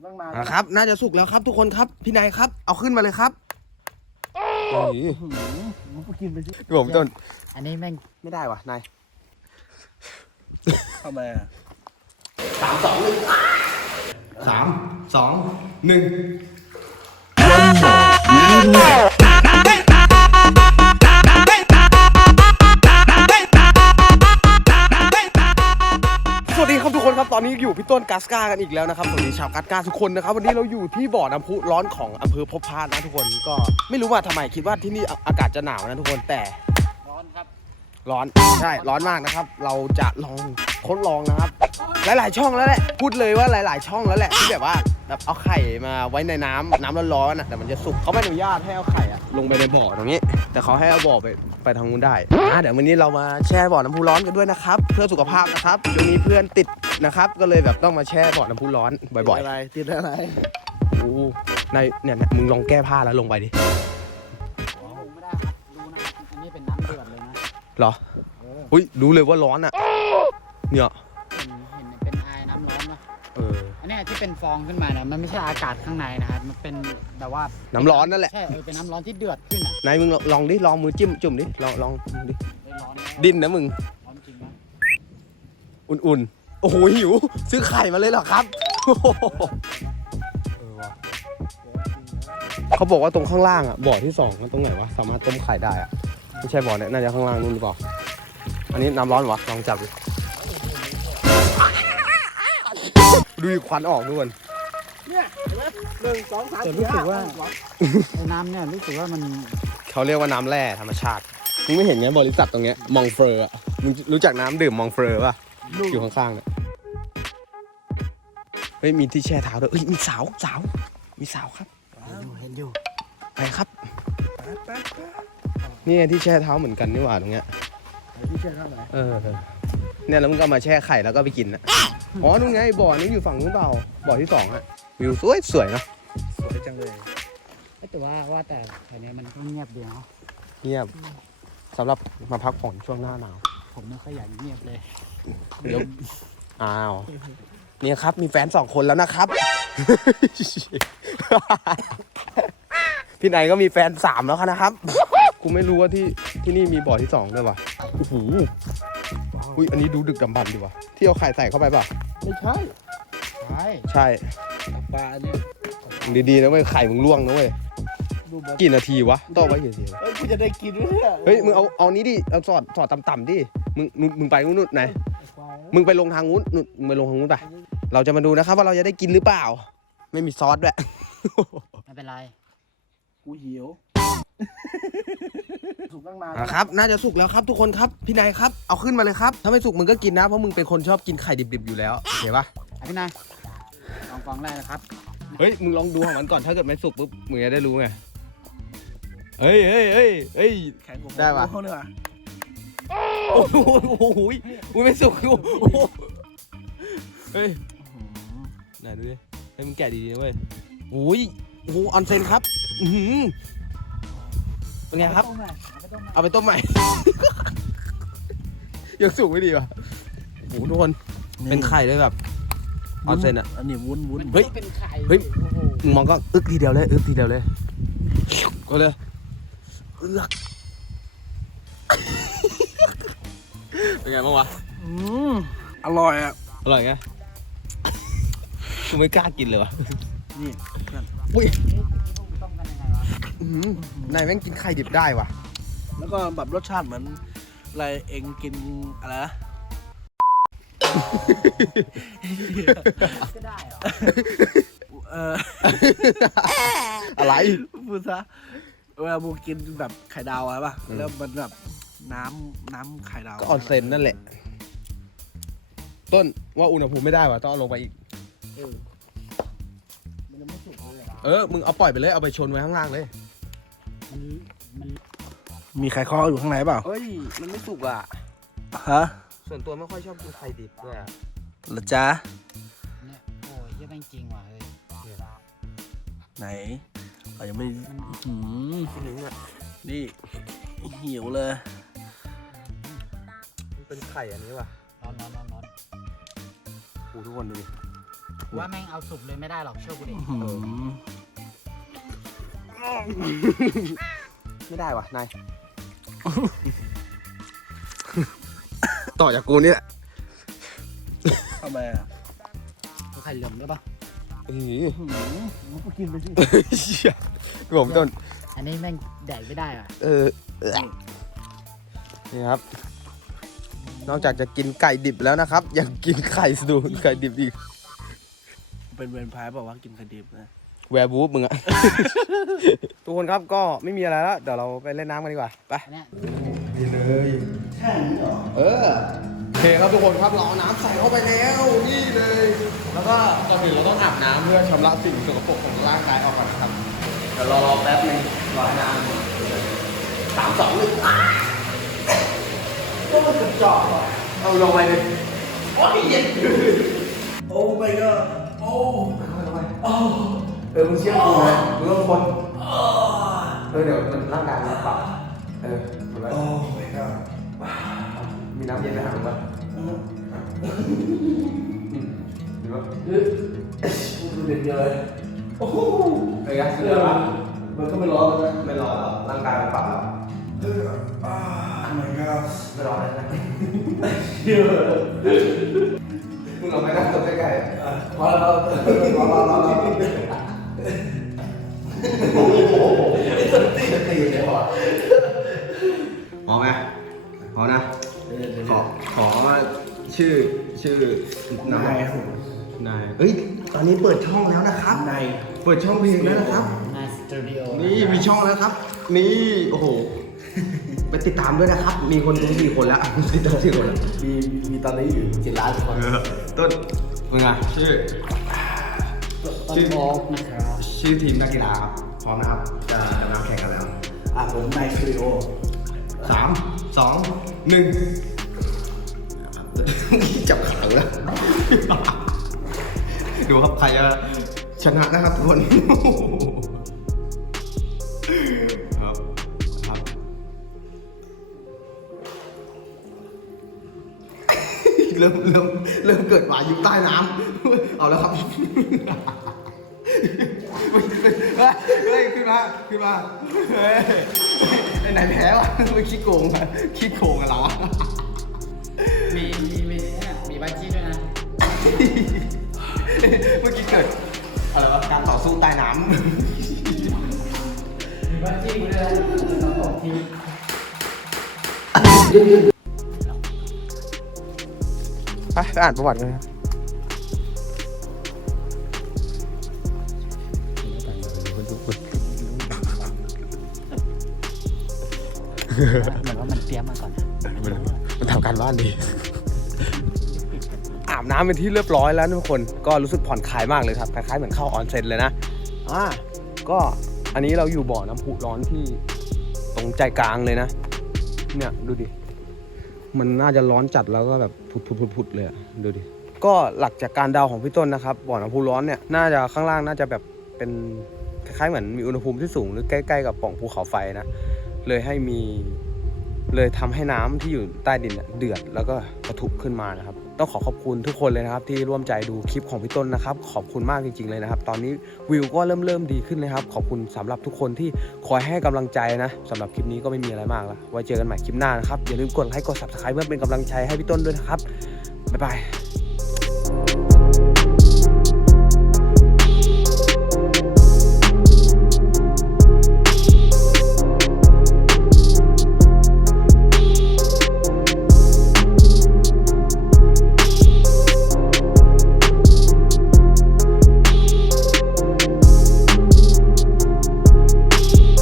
ตั้งนานครับน่าจะสุกแล้วครับทุกคนครับพี่นายครับเอาขึ้นมาเลยครับมึงก็กินไปสิผมต้นอันนี้แม่งไม่ได้วะนายทำไมอ่ะสวัสดีครับทุกคนครับตอนนี้อยู่พี่ต้นกาสกากันอีกแล้วนะครับสวัสดีชาวกาสกาทุกคนนะครับวันนี้เราอยู่ที่บ่อน้ำพุร้อนของอำเภอพบพานนะทุกคนก็ไม่รู้ว่าทำไมคิดว่าที่นี่อากาศจะหนาวนะทุกคนแต่ร้อนครับร้อนใช่ร้อนมากนะครับ เราจะลองทดลองนะครับ หลายๆช่องแล้วแหละพูดเลยว่าหลายๆช่องแล้วแหละที่แบบว่าแบบเอาไข่มาไว้ในน้ำร้อนๆอ่ะแต่มันจะสุกเขาไม่อนุญาตให้เอาไข่อ่ะลงไปในบ่อตรงนี้ แต่เขาให้เอาบ่อไปทางนู้นได้เดี๋ยววันนี้เรามาแช่บ่อน้ำพุร้อนกันด้วยนะครับเพื่อสุขภาพนะครับช่วงนี้เพื่อนติดนะครับก็เลยแบบต้องมาแช่บ่อน้ำพุร้อนบ่อยๆอะไรติดอะไรโอ้ในเนี่ยมึงลองแก้ผ้าแล้วลงไปดิไม่ได้ครับดูนะครับอันนี้เป็นน้ำเดือดเลยนะเหรออุ้ยรู้เลยว่าร้อนอ่ะเนี่ยเห็นเป็นไอน้ำร้อนนะ อันนี้ที่เป็นฟองขึ้นมาเนี่ยมันไม่ใช่อากาศข้างในนะครับมันเป็นแบบว่าน้ำร้อนนั่นแหละใช่เป็นน้ำร้อนที่เดือดขึ้นอ่ะนายมึงลองดิลองมือจิ้มจุ่มดิลองดิร้อนดิ้นนะมึงร้อนจริงนะอุ่นๆ โอ้โหหิวซื้อไข่มาเลยเหรอครับโอ้โหเขาบอกว่าตรงข้างล่างอ่ะบ่อที่สองมันตรงไหนวะสามารถต้มไข่ได้อ่ะไม่ใช่บ่อเนี่ยน่าจะข้างล่างนู่นหรือเปล่าอันนี้น้ำร้อนวะลองจับดิดูควันออกด้วยเนี่ยเห็นไหม1 2 3 แต่ 4 รู้สึก 5 ว่าไอ้น้ำเนี่ยรู้สึกว่ามันเขาเรียกว่าน้ำแร่ธรรมชาติมึงไม่เห็นไงบริษัทตรงเนี้ยมองเฟอร์อ่ะมึงรู้จักน้ำดื่มมองเฟอร์ป่ะอยู่ข้างๆเนี่ยเฮ้ยมีที่แช่เท้าด้วยเอ้ยมีสาวมีสาวครับเห็นอยู่ไปครับนี่ไงที่แช่เท้าเหมือนกันนี่หว่าตรงเนี้ยที่เชื่อเท่าไหร่เนี่ยแล้วมึงก็มาแช่ไข่แล้วก็ไปกินนะอ๋อนู่นไงบ่อนู้นอยู่ฝั่งนู้นเปล่าบ่อที่สองอะวิวสวยเนาะสวยจังเลยแต่ว่าแต่แถวนี้มันก็เงียบดีเนาะเงียบสำหรับมาพักผ่อนช่วงหน้าหนาวผมไม่ค่อยอยากเงียบเลยเดี๋ยวอ้าวเนี่ยครับมีแฟน2 คนแล้วนะครับ พี่นายก็มีแฟน3แล้วนะครับกูไม่รู้ว่าที่นี่มีบ่อที่2ด้วยว่ะโอ้โหอุ้ยอันนี้ดูดึกดำบรรพ์ดีว่ะที่เอาไข่ใส่เข้าไปเปล่ะไม่ใช่ใช่ใช่ปลาเนี่ยดีๆนะเว้ยไข่มึงล่วงนะเว้ยดูแบบกี่นาทีวะต้องเอาไว้กี่นาทีกูจะได้กินไหมเนี่ยเฮ้ยมึงเอานี้ดิเอาสอดต่ำๆดิมึงไปนู่นไหนมึงไปลงทางนู้นนู่นมึงไปลงทางนู้นไปเราจะมาดูนะครับว่าเราจะได้กินหรือเปล่า ไม่มีซอสด้วยไม่เป็นไรกูหิวสุกตั้งนานครับน่าจะสุกแล้วครับทุกคนครับพี่นายครับเอาขึ้นมาเลยครับถ้าไม่สุกมึงก็กินนะเพราะมึงเป็นคนชอบกินไข่ดิบๆอยู่แล้วโอเคปะพี่นายลองฟองแรกนะครับเฮ้ยมึงลองดูของมันก่อนถ้าเกิดไม่สุกปุ๊บมึงจะได้รู้ไงเฮ้ยแข็งกว่าได้ปะเขาเนี่ยโอ้โหอุ้ยไม่สุกโอ้โหเฮ้ยไหนดูดิให้มึงแกะดีๆนะเว้ยโอ้ยโอ้โหออนเซนครับเป็นไงครับ เอาไปต้มใหม่ ยังสุกไม่ดีว่ะโอ้โหทุกคนเป็นไข่เลยแบบออนเซนอ่ะอันนี้วุ้นมันเฮ้ยก็เป็นไข่เฮ้ยโอ้โหมึงมองก็อึกทีเดียวเลยก็เลยอึกเป็นไงบ้างวะอร่อยอ่ะอร่อยไงกูไม่กล้ากินเลยวะนี่เพื่อนอุ้ยต้มกันยังไงวะนายแม่งกินไข่ดิบได้ว่ะแล้วก็แบบรสชาติเหมือนอะไรเองกินอะไรนะก็ได้เหรออะไรพูดซะเวลาบูกินแบบไข่ดาวอะไรป่ะแล้วมันแบบน้ำไข่ดาวก็ออนเซนนั่นแหละ ต้นว่าอุณหภูมิไม่ได้ว่ะต้องเอาลงไปอีกมันยังไม่สุกเลยเหรอมึงเอาปล่อยไปเลยเอาไปชนไว้ข้างล่างเลยมันมีไข่ข้ออยู่ข้างในเปล่าเฮ้ยมันไม่สุกอ่ะฮะส่วนตัวไม่ค่อยชอบกินไข่ดิบด้วยเหรอจ๊ะเนี่ยโอ้ยเหี้ยแม่งจริงว่ะเฮ้ยไหนเรายังไม่หืมที่นึงอ่ะนี่หิวเลยมันเป็นไข่อันนี้ว่ะร้อนโอ้ทุกคนดูดิโหว่าแม่งเอาสุกเลยไม่ได้หรอกเชื่อกูดิไม่ได้ว่ะนาย ต่อจากกูนี่แหละทำไมอ่ะเอาไข่เหลืองได้ปะกูกินไปสิผมต้นอันนี้แม่งแดกไม่ได้อ่ะนี่ครับ นอกจากจะกินไก่ดิบแล้วนะครับ ยังกินไข่ดูไก่ดิบอีกเป็นเวรพายบอกว่ากินไข่ดิบนะแวร์บูฟมึงอะ ทุกคนครับก็ไม่มีอะไรแล้วเดี๋ยวเราไปเล่นน้ำกันดีกว่าไปอันเนี้ยนี่เลยแค่นี้เหรอโอเคครับทุกคนครับเราเอาน้ำใส่เข้าไปแล้วนี่เลย แล้วก็ก่อนอื่นเราต้องอาบน้ำเพื่อชำระสิ่งสกปรกของร่างกายออกก่อนนะครับเดี๋ยวรอแป๊บนึงรอให้น้ำ3 2 1ก็มันกระจอกอ่ะเอาลงไปเลยโอ้ยเย็นโอ้ไปก็โอ้มึงเชื่อกูนะมึงต้องคนเดี๋ยวมันร่างกายมันปรับเห็นไหมโอ้ไม่ก็มีน้ำเย็นไปหามึงป่ะเห็นป่ะดูเด็กเยอะเลยโอ้โหไอ้ยักษ์เสือมันก็ไม่ร้อนเลยไม่ร้อนหรอกร่างกายมันปรับแล้วไม่ก็ไม่ร้อนเลยนะเยอะมึงเอาไปนั่งตัวใกล้ๆพอแล้วโอ้โหตีเลยพอไหมพอนะขอชื่อนายเฮ้ยตอนนี้เปิดช่องแล้วนะครับเปิดช่องเพลงแล้วนะครับนายสตูดิโอนี่มีช่องแล้วครับ นี่โอ้โหไปติดตามด้วยนะครับ มีคนดู4 คนแล้วติดตาม4 คนมีตอนนี้อยู่7 ล้านคนต้นมึงอ่ะชื่อโอ๊กนะครับชื่อทีมนักกีฬาครับพร้อมนะครับจะดำน้ำแข่งกันแล้วผมนายสตูดิโอ 3 2 1 จับขาแล้ว ดูครับใครจะชนะนะครับทุกคนครับเริ่มเกิดหวายุใต้น้ำเอาแล้วครับเฮ้ยขึ้นมาเฮ้ยไหนแพ้วะไม่ขี้โกงกันเราอะมีบัญชีด้วยนะเมื่อกี้เกิดอะไรวะการต่อสู้ใต้น้ำมีบัญชีกูด้วยนะต้องตกทีไปอ่านประวัติกันนะเหมือนว่ามันเตรียมมาก่อนมันทำการบ้านดี อาบน้ำเป็นที่เรียบร้อยแล้วทุกคนก็รู้สึกผ่อนคลายมากเลยครับคล้ายๆเหมือนเข้าออนเซ็นเลยนะก็อันนี้เราอยู่บ่อน้ำพุร้อนที่ตรงใจกลางเลยนะเนี่ยดูดิมันน่าจะร้อนจัดแล้วก็แบบผุดเลยดูดิก็หลักจากการเดาของพี่ต้นนะครับบ่อน้ำพุร้อนเนี่ยน่าจะข้างล่างน่าจะแบบเป็นคล้ายๆเหมือนมีอุณหภูมิที่สูงหรือใกล้ๆกับปล่องภูเขาไฟนะเลยทำให้น้ำที่อยู่ใต้ดินเดือดแล้วก็ปะทุขึ้นมานะครับต้องขอบคุณทุกคนเลยนะครับที่ร่วมใจดูคลิปของพี่ต้นนะครับขอบคุณมากจริงๆเลยนะครับตอนนี้วิวก็เริ่มดีขึ้นเลยครับขอบคุณสำหรับทุกคนที่คอยให้กำลังใจนะสำหรับคลิปนี้ก็ไม่มีอะไรมากแล้วไว้เจอกันใหม่คลิปหน้านะครับอย่าลืมกดไลค์กด Subscribe เพื่อเป็นกำลังใจให้พี่ต้นด้วยนะครับบ๊ายบาย